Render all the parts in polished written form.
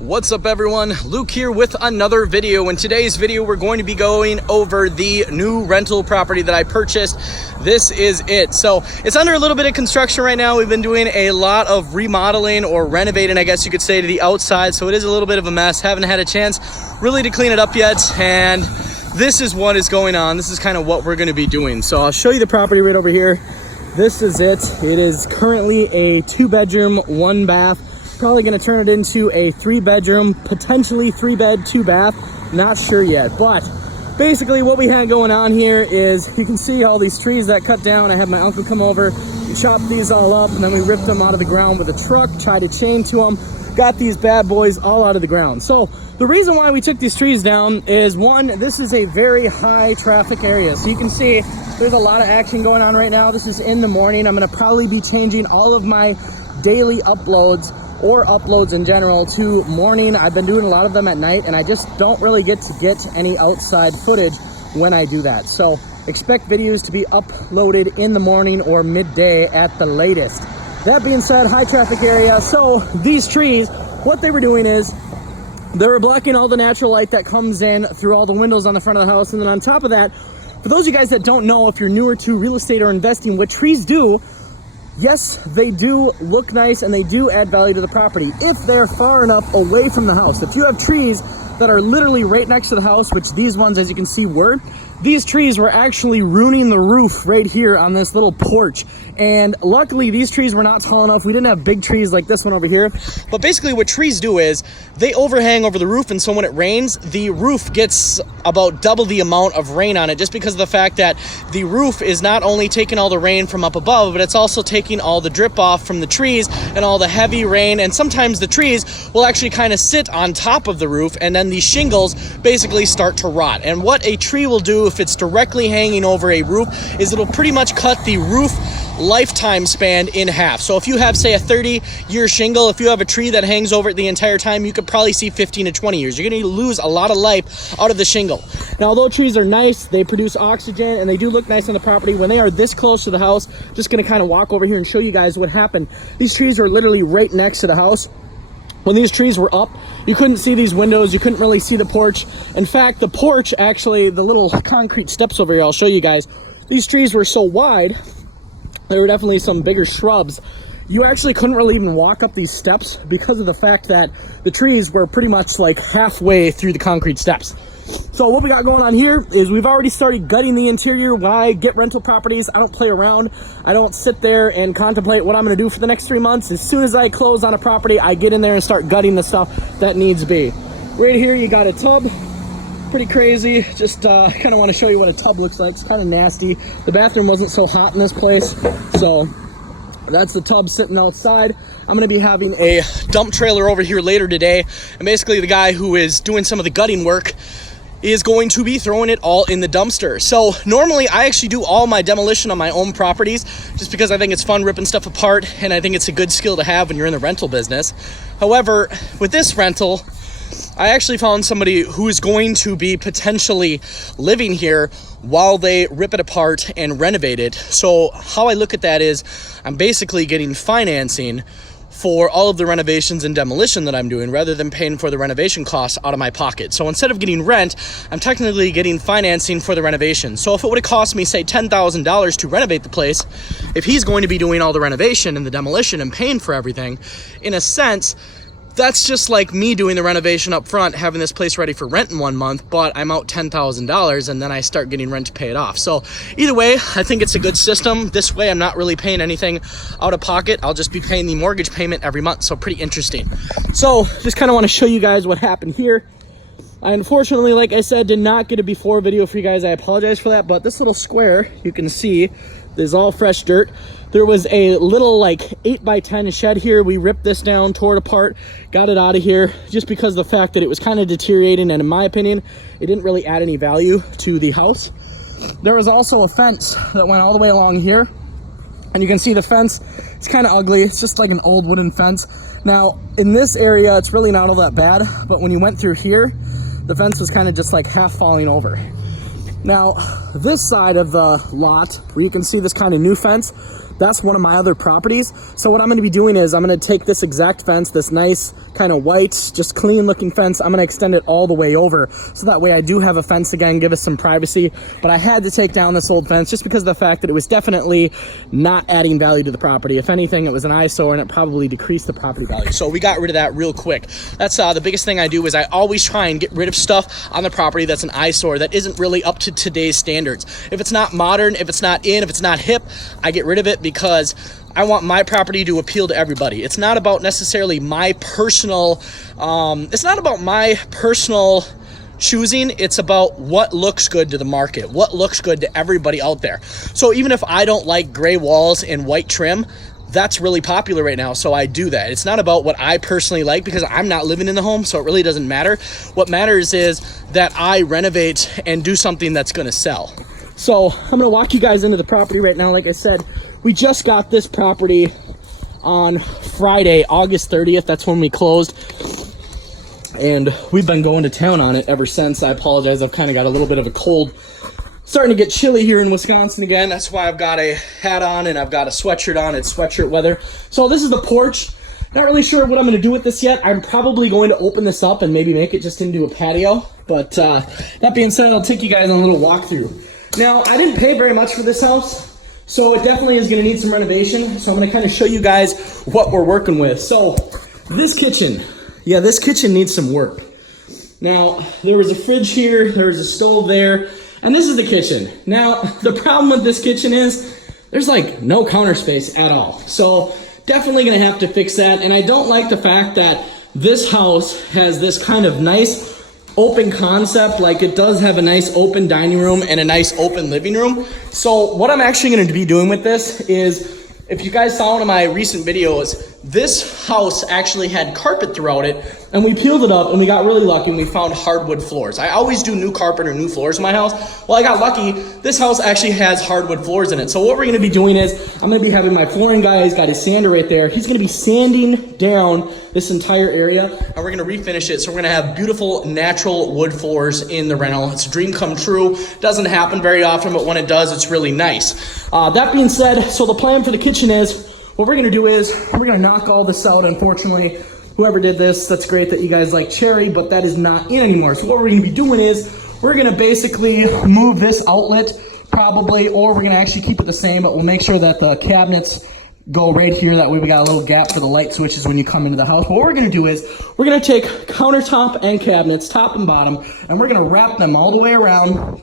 What's up everyone, Luke here with another video. In today's video we're going to be going over the new rental property that I purchased. This is it. So it's under a little bit of construction right now. We've been doing a lot of remodeling or renovating, I guess you could say, to the outside, so it is a little bit of a mess. Haven't had a chance really to clean it up yet, and this is what is going on. This is kind of what we're going to be doing. So I'll show you the property right over here. This is it. It is currently a 2-bedroom, 1-bath. Probably going to turn it into a 3-bedroom, potentially 3-bed, 2-bath. Not sure yet, but basically what we had going on here is you can see all these trees that cut down. I had my uncle come over, chop these all up, and then we ripped them out of the ground with a truck, tried to chain to them, got these bad boys all out of the ground. So the reason why we took these trees down is, one, this is a very high traffic area. So you can see there's a lot of action going on right now. This is in the morning. I'm going to probably be changing all of my daily uploads or uploads in general to morning. I've been doing a lot of them at night, and I just don't really get any outside footage when I do that. So expect videos to be uploaded in the morning or midday at the latest. That being said, high traffic area. So these trees, what they were doing is they were blocking all the natural light that comes in through all the windows on the front of the house. And then on top of that, for those of you guys that don't know, if you're newer to real estate or investing, what trees do, yes, they do look nice and they do add value to the property if they're far enough away from the house. If you have trees that are literally right next to the house, which these ones, as you can see, were, these trees were actually ruining the roof right here on this little porch. And luckily these trees were not tall enough. We didn't have big trees like this one over here. But basically what trees do is they overhang over the roof, and so when it rains, the roof gets about double the amount of rain on it, just because of the fact that the roof is not only taking all the rain from up above, but it's also taking all the drip off from the trees and all the heavy rain. And sometimes the trees will actually kind of sit on top of the roof, and then the shingles basically start to rot. And what a tree will do if it's directly hanging over a roof is it'll pretty much cut the roof lifetime span in half. So if you have, say, a 30-year shingle, if you have a tree that hangs over it the entire time, you could probably see 15 to 20 years. You're going to lose a lot of life out of the shingle. Now, although trees are nice, they produce oxygen and they do look nice on the property. When they are this close to the house, just going to kind of walk over here and show you guys what happened. These trees are literally right next to the house. When these trees were up, you couldn't see these windows. You couldn't really see the porch. In fact, the porch, actually, the little concrete steps over here, I'll show you guys. These trees were so wide, there were definitely some bigger shrubs. You actually couldn't really even walk up these steps because of the fact that the trees were pretty much like halfway through the concrete steps. So what we got going on here is we've already started gutting the interior. When I get rental properties, I don't play around. I don't sit there and contemplate what I'm going to do for the next 3 months. As soon as I close on a property, I get in there and start gutting the stuff that needs to be. Right here, you got a tub. Pretty crazy. Just kind of want to show you what a tub looks like. It's kind of nasty. The bathroom wasn't so hot in this place, so that's the tub sitting outside. I'm going to be having a dump trailer over here later today, and basically the guy who is doing some of the gutting work is going to be throwing it all in the dumpster. So normally I actually do all my demolition on my own properties, just because I think it's fun ripping stuff apart, and I think it's a good skill to have when you're in the rental business. However, with this rental, I actually found somebody who is going to be potentially living here while they rip it apart and renovate it. So how I look at that is I'm basically getting financing for all of the renovations and demolition that I'm doing, rather than paying for the renovation costs out of my pocket. So instead of getting rent, I'm technically getting financing for the renovation. So if it would have cost me, say, $10,000 to renovate the place, if he's going to be doing all the renovation and the demolition and paying for everything, in a sense, that's just like me doing the renovation up front, having this place ready for rent in 1 month, but I'm out $10,000 and then I start getting rent to pay it off. So either way, I think it's a good system. This way, I'm not really paying anything out of pocket. I'll just be paying the mortgage payment every month. So pretty interesting. So just kind of want to show you guys what happened here. I unfortunately, like I said, did not get a before video for you guys. I apologize for that, but this little square, you can see there's all fresh dirt. There was a little like 8x10 shed here. We ripped this down, tore it apart, got it out of here, just because of the fact that it was kind of deteriorating, and in my opinion, it didn't really add any value to the house. There was also a fence that went all the way along here, and you can see the fence, it's kind of ugly. It's just like an old wooden fence. Now, in this area, it's really not all that bad, but when you went through here, the fence was kind of just like half falling over. Now, this side of the lot, where you can see this kind of new fence, that's one of my other properties. So what I'm gonna be doing is I'm gonna take this exact fence, this nice kind of white, just clean looking fence. I'm gonna extend it all the way over. So that way I do have a fence again, give us some privacy. But I had to take down this old fence just because of the fact that it was definitely not adding value to the property. If anything, it was an eyesore and it probably decreased the property value. So we got rid of that real quick. That's the biggest thing I do is I always try and get rid of stuff on the property that's an eyesore, that isn't really up to today's standards. If it's not modern, if it's not in, if it's not hip, I get rid of it because I want my property to appeal to everybody. It's not about necessarily my personal, choosing. It's about what looks good to the market, what looks good to everybody out there. So even if I don't like gray walls and white trim, that's really popular right now, so I do that. It's not about what I personally like because I'm not living in the home, so it really doesn't matter. What matters is that I renovate and do something that's gonna sell. So I'm gonna walk you guys into the property right now. Like I said, we just got this property on Friday, August 30th. That's when we closed. And we've been going to town on it ever since. I apologize, I've kind of got a little bit of a cold. Starting to get chilly here in Wisconsin again. That's why I've got a hat on and I've got a sweatshirt on. It's sweatshirt weather. So this is the porch. Not really sure what I'm going to do with this yet. I'm probably going to open this up and maybe make it just into a patio. But that being said, I'll take you guys on a little walkthrough. Now, I didn't pay very much for this house, so it definitely is going to need some renovation. So I'm going to kind of show you guys what we're working with. So this kitchen, this kitchen needs some work. Now, there was a fridge here, there was a stove there, and this is the kitchen. Now, the problem with this kitchen is there's like no counter space at all. So definitely gonna have to fix that. And I don't like the fact that this house has this kind of nice open concept. Like it does have a nice open dining room and a nice open living room. So what I'm actually gonna be doing with this is, if you guys saw one of my recent videos, this house actually had carpet throughout it, and we peeled it up and we got really lucky and we found hardwood floors. I always do new carpet or new floors in my house. Well, I got lucky. This house actually has hardwood floors in it. So what we're gonna be doing is, I'm gonna be having my flooring guy, he's got his sander right there. He's gonna be sanding down this entire area and we're gonna refinish it. So we're gonna have beautiful natural wood floors in the rental. It's a dream come true. Doesn't happen very often, but when it does, it's really nice. That being said, so the plan for the kitchen is, what we're gonna do is, we're gonna knock all this out. Unfortunately, whoever did this, that's great that you guys like cherry, but that is not in anymore. So what we're gonna be doing is, we're gonna basically move this outlet probably, or we're gonna actually keep it the same, but we'll make sure that the cabinets go right here. That way we got a little gap for the light switches when you come into the house. What we're gonna do is, we're gonna take countertop and cabinets, top and bottom, and we're gonna wrap them all the way around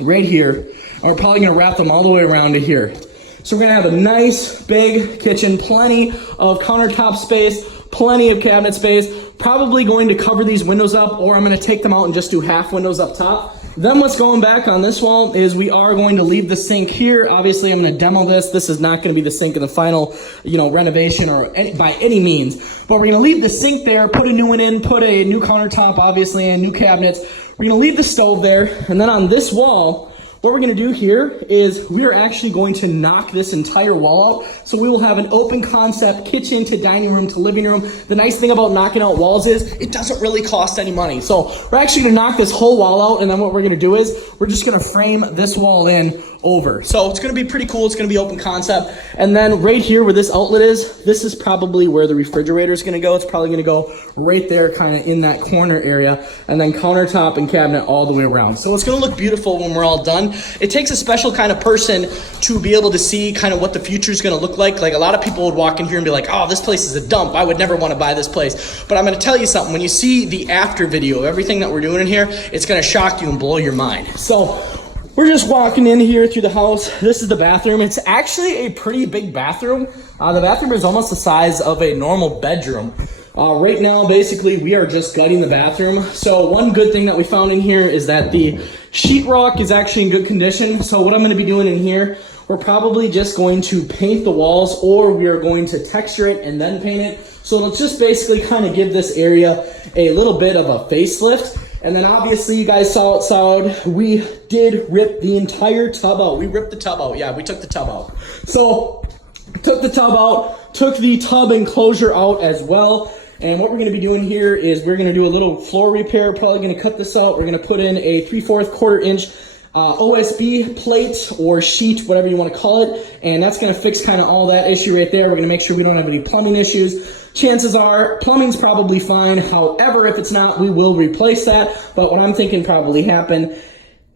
right here. And we're probably gonna wrap them all the way around to here. So we're gonna have a nice big kitchen, plenty of countertop space, plenty of cabinet space, probably going to cover these windows up, or I'm gonna take them out and just do half windows up top. Then what's going back on this wall is we are going to leave the sink here. Obviously I'm gonna demo this. This is not gonna be the sink in the final, renovation or by any means, but we're gonna leave the sink there, put a new one in, put a new countertop, obviously, and new cabinets. We're gonna leave the stove there, and then on this wall, what we're gonna do here is we are actually going to knock this entire wall out. So we will have an open concept kitchen to dining room to living room. The nice thing about knocking out walls is it doesn't really cost any money. So we're actually gonna knock this whole wall out, and then what we're gonna do is we're just gonna frame this wall in over. So it's gonna be pretty cool. It's gonna be open concept. And then right here where this outlet is, this is probably where the refrigerator is gonna go. It's probably gonna go right there, kind of in that corner area, and then countertop and cabinet all the way around. So it's gonna look beautiful when we're all done. It takes a special kind of person to be able to see kind of what the future is gonna look like. Like a lot of people would walk in here and be like, oh, this place is a dump. I would never wanna buy this place. But I'm gonna tell you something. When you see the after video of everything that we're doing in here, it's gonna shock you and blow your mind. So we're just walking in here through the house. This is the bathroom. It's actually a pretty big bathroom. The bathroom is almost the size of a normal bedroom. Right now, basically, we are just gutting the bathroom. So one good thing that we found in here is that the sheetrock is actually in good condition. So what I'm gonna be doing in here, we're probably just going to paint the walls, or we are going to texture it and then paint it. So it'll just basically kind of give this area a little bit of a facelift. And then obviously you guys saw outside, we did rip the entire tub out. We ripped the tub out. Yeah, we took the tub out. So took the tub out, took the tub enclosure out as well. And what we're gonna be doing here is we're gonna do a little floor repair. Probably gonna cut this out. We're gonna put in a 3/4 1/4 inch OSB plate or sheet, whatever you want to call it, and that's going to fix kind of all that issue right there. We're going to make sure we don't have any plumbing issues. Chances are plumbing's probably fine. However, if it's not, we will replace that. But what I'm thinking probably happened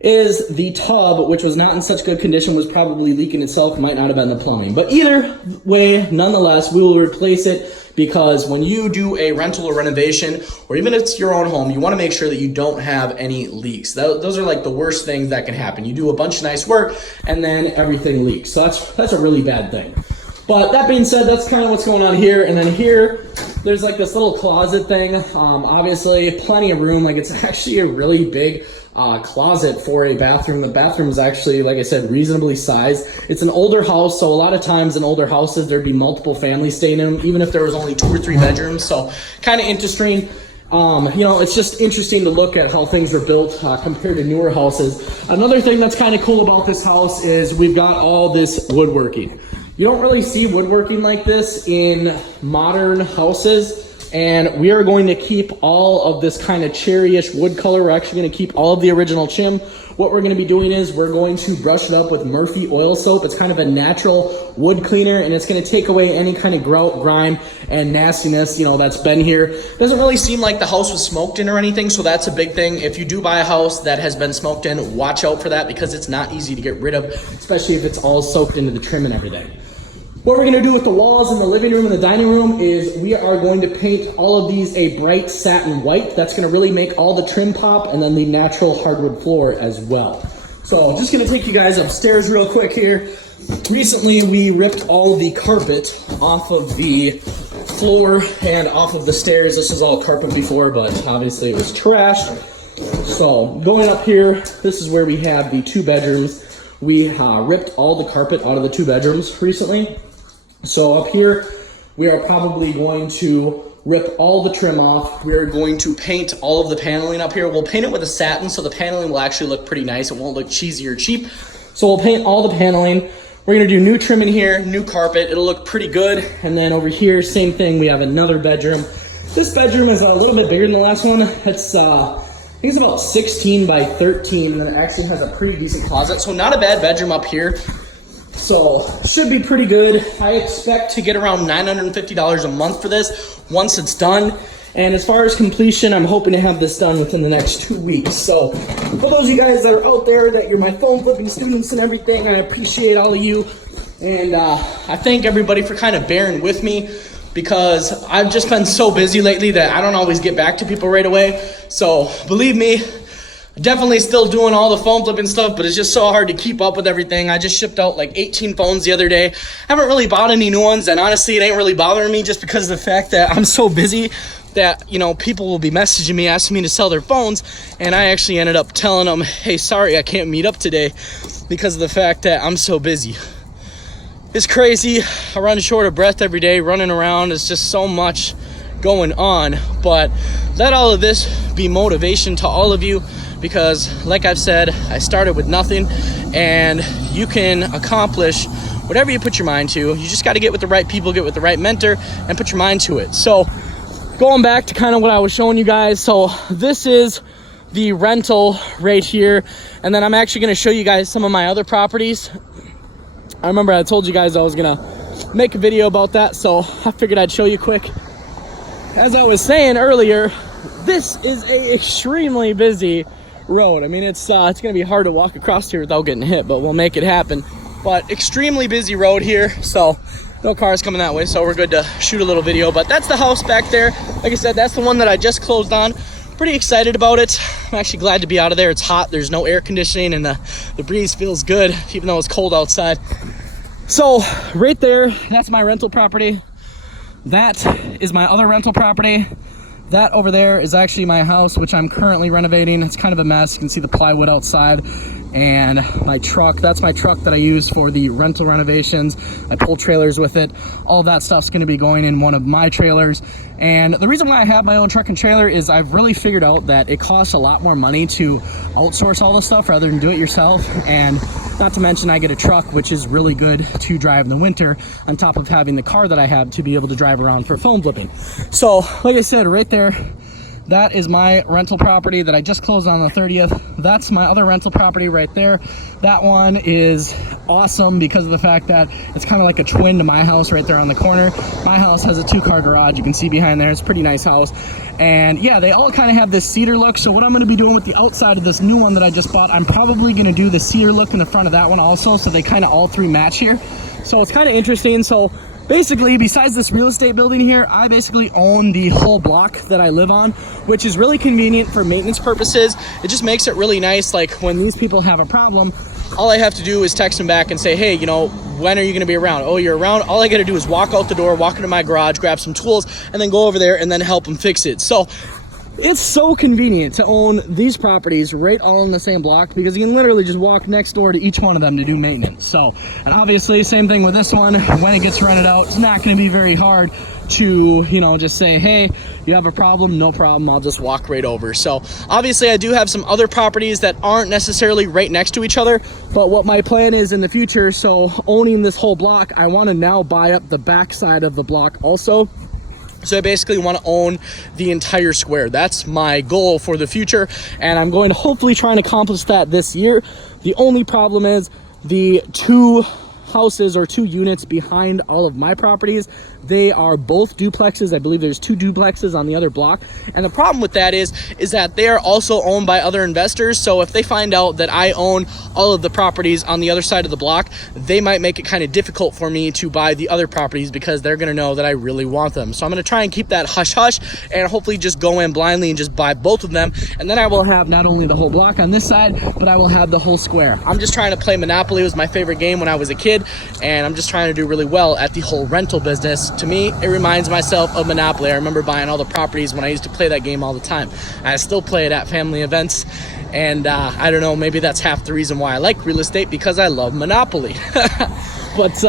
is the tub, which was not in such good condition, was probably leaking itself. Might not have been the plumbing. But either way, nonetheless, we will replace it, because when you do a rental or renovation, or even if it's your own home, you want to make sure that you don't have any leaks. Those are like the worst things that can happen. You do a bunch of nice work and then everything leaks. So that's a really bad thing. But that being said, that's kind of what's going on here. And then here, there's like this little closet thing. Obviously, plenty of room. Like, it's actually a really big closet for a bathroom. The bathroom is actually, like I said, reasonably sized. It's an older house, so a lot of times in older houses, there'd be multiple families staying in them, even if there was only 2 or 3 bedrooms. So kind of interesting. You know, it's just interesting to look at how things are built compared to newer houses. Another thing that's kind of cool about this house is we've got all this woodworking. You don't really see woodworking like this in modern houses, and we are going to keep all of this kind of cherryish wood color. We're actually going to keep all of the original trim. What we're going to be doing is we're going to brush it up with Murphy oil soap. It's kind of a natural wood cleaner, and it's going to take away any kind of grout, grime, and nastiness, you know, that's been here. It doesn't really seem like the house was smoked in or anything, so that's a big thing. If you do buy a house that has been smoked in, watch out for that, because it's not easy to get rid of, especially if it's all soaked into the trim and everything. What we're going to do with the walls in the living room and the dining room is we are going to paint all of these a bright satin white. That's going to really make all the trim pop, and then the natural hardwood floor as well. So just going to take you guys upstairs real quick here. Recently, we ripped all of the carpet off of the floor and off of the stairs. This was all carpet before, but obviously it was trashed. So going up here, this is where we have the 2 bedrooms. We ripped all the carpet out of the 2 bedrooms recently. So up here, we are probably going to rip all the trim off. We're going to paint all of the paneling up here. We'll paint it with a satin, so the paneling will actually look pretty nice. It won't look cheesy or cheap. So we'll paint all the paneling. We're gonna do new trim in here, new carpet. It'll look pretty good. And then over here, same thing. We have another bedroom. This bedroom is a little bit bigger than the last one. It's I think it's about 16 by 13, and then it actually has a pretty decent closet. So not a bad bedroom up here. So should be pretty good. I expect to get around $950 a month for this once it's done. And as far as completion, I'm hoping to have this done within the next 2 weeks. So for those of you guys that are out there, that you're my phone flipping students and everything, I appreciate all of you. And I thank everybody for kind of bearing with me, because I've just been so busy lately that I don't always get back to people right away. So believe me, definitely still doing all the phone flipping stuff, but it's just so hard to keep up with everything. I just shipped out like 18 phones the other day. Haven't really bought any new ones, and honestly, it ain't really bothering me, just because of the fact that I'm so busy that, you know, people will be messaging me, asking me to sell their phones, and I actually ended up telling them, hey, sorry, I can't meet up today because of the fact that I'm so busy. It's crazy. I run short of breath every day, running around. It's just so much going on, but let all of this be motivation to all of you, because like I've said, I started with nothing, and you can accomplish whatever you put your mind to. You just got to get with the right people, get with the right mentor, and put your mind to it. So going back to kind of what I was showing you guys, so this is the rental right here, and then I'm actually going to show you guys some of my other properties. I remember I told you guys I was going to make a video about that, so I figured I'd show you quick. As I was saying earlier, this is a extremely busy road. I mean, it's going to be hard to walk across here without getting hit, but we'll make it happen. But extremely busy road here, so no cars coming that way, so we're good to shoot a little video. But that's the house back there. Like I said, that's the one that I just closed on. Pretty excited about it. I'm actually glad to be out of there. It's hot, there's no air conditioning, and the breeze feels good, even though it's cold outside. So right there, that's my rental property. That is my other rental property. That over there is actually my house, which I'm currently renovating. It's kind of a mess. You can see the plywood outside. And my truck, that's my truck that I use for the rental renovations. I pull trailers with it. All that stuff's gonna be going in one of my trailers. And the reason why I have my own truck and trailer is I've really figured out that it costs a lot more money to outsource all this stuff rather than do it yourself. And not to mention I get a truck, which is really good to drive in the winter, on top of having the car that I have to be able to drive around for phone flipping. So like I said, right there, that is my rental property that I just closed on the 30th. That's my other rental property right there. That one is awesome because of the fact that it's kind of like a twin to my house right there on the corner. My house has a 2-car garage. You can see behind there. It's a pretty nice house. And yeah, they all kind of have this cedar look. So what I'm going to be doing with the outside of this new one that I just bought, I'm probably going to do the cedar look in the front of that one also, so they kind of all three match here. So it's kind of interesting. So basically, besides this real estate building here, I basically own the whole block that I live on, which is really convenient for maintenance purposes. It just makes it really nice. Like when these people have a problem, all I have to do is text them back and say, hey, you know, when are you going to be around? Oh, you're around? All I got to do is walk out the door, walk into my garage, grab some tools, and then go over there and then help them fix it. So it's so convenient to own these properties right all in the same block, because you can literally just walk next door to each one of them to do maintenance. So, and obviously same thing with this one. When it gets rented out, it's not going to be very hard to, you know, just say, hey, you have a problem? No problem, I'll just walk right over. So obviously I do have some other properties that aren't necessarily right next to each other, but what my plan is in the future, so owning this whole block, I want to now buy up the back side of the block also. So I basically want to own the entire square. That's my goal for the future, and I'm going to hopefully try and accomplish that this year. The only problem is the 2 houses or 2 units behind all of my properties, they are both duplexes. I believe there's 2 duplexes on the other block, and the problem with that is that they are also owned by other investors. So if they find out that I own all of the properties on the other side of the block, they might make it kind of difficult for me to buy the other properties, because they're going to know that I really want them. So I'm going to try and keep that hush hush and hopefully just go in blindly and just buy both of them, and then I will have not only the whole block on this side, but I will have the whole square. I'm just trying to play Monopoly. It was my favorite game when I was a kid, and I'm just trying to do really well at the whole rental business. To me, it reminds myself of Monopoly. I remember buying all the properties when I used to play that game all the time. I still play it at family events, and I don't know, maybe that's half the reason why I like real estate, because I love Monopoly. But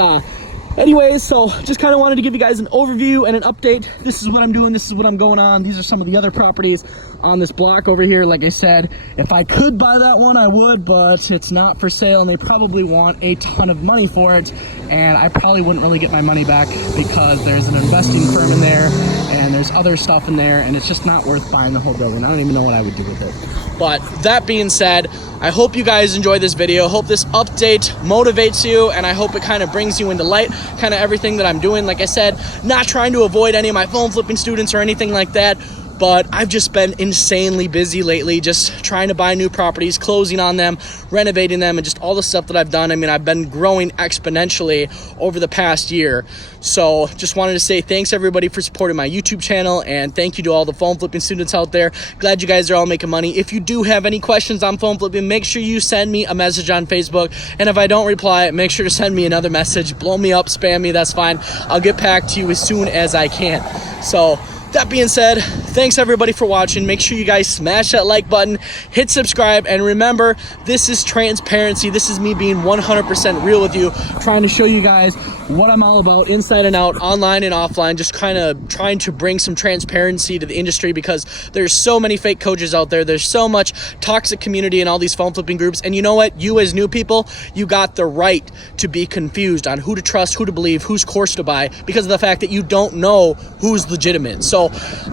anyways, so just kind of wanted to give you guys an overview and an update. This is what I'm doing. This is what I'm going on. These are some of the other properties on this block over here. Like I said, if I could buy that one, I would, but it's not for sale, and they probably want a ton of money for it, and I probably wouldn't really get my money back, because there's an investing firm in there and there's other stuff in there, and it's just not worth buying the whole building. I don't even know what I would do with it. But that being said, I hope you guys enjoyed this video. Hope this update motivates you, and I hope it kind of brings you into light, kind of everything that I'm doing. Like I said, not trying to avoid any of my phone flipping students or anything like that, but I've just been insanely busy lately, just trying to buy new properties, closing on them, renovating them, and just all the stuff that I've done. I mean, I've been growing exponentially over the past year. So just wanted to say thanks everybody for supporting my YouTube channel, and thank you to all the phone flipping students out there. Glad you guys are all making money. If you do have any questions on phone flipping, make sure you send me a message on Facebook, and if I don't reply, make sure to send me another message. Blow me up, spam me, that's fine. I'll get back to you as soon as I can. So that being said, thanks everybody for watching. Make sure you guys smash that like button, hit subscribe, and remember, this is transparency. This is me being 100% real with you, trying to show you guys what I'm all about, inside and out, online and offline, just kind of trying to bring some transparency to the industry, because there's so many fake coaches out there. There's so much toxic community in all these phone flipping groups, and you know what? You as new people, you got the right to be confused on who to trust, who to believe, whose course to buy, because of the fact that you don't know who's legitimate. So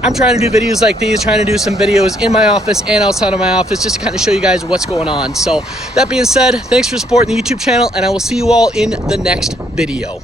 I'm trying to do videos like these, trying to do some videos in my office and outside of my office, just to kind of show you guys what's going on. So that being said, thanks for supporting the YouTube channel, and I will see you all in the next video.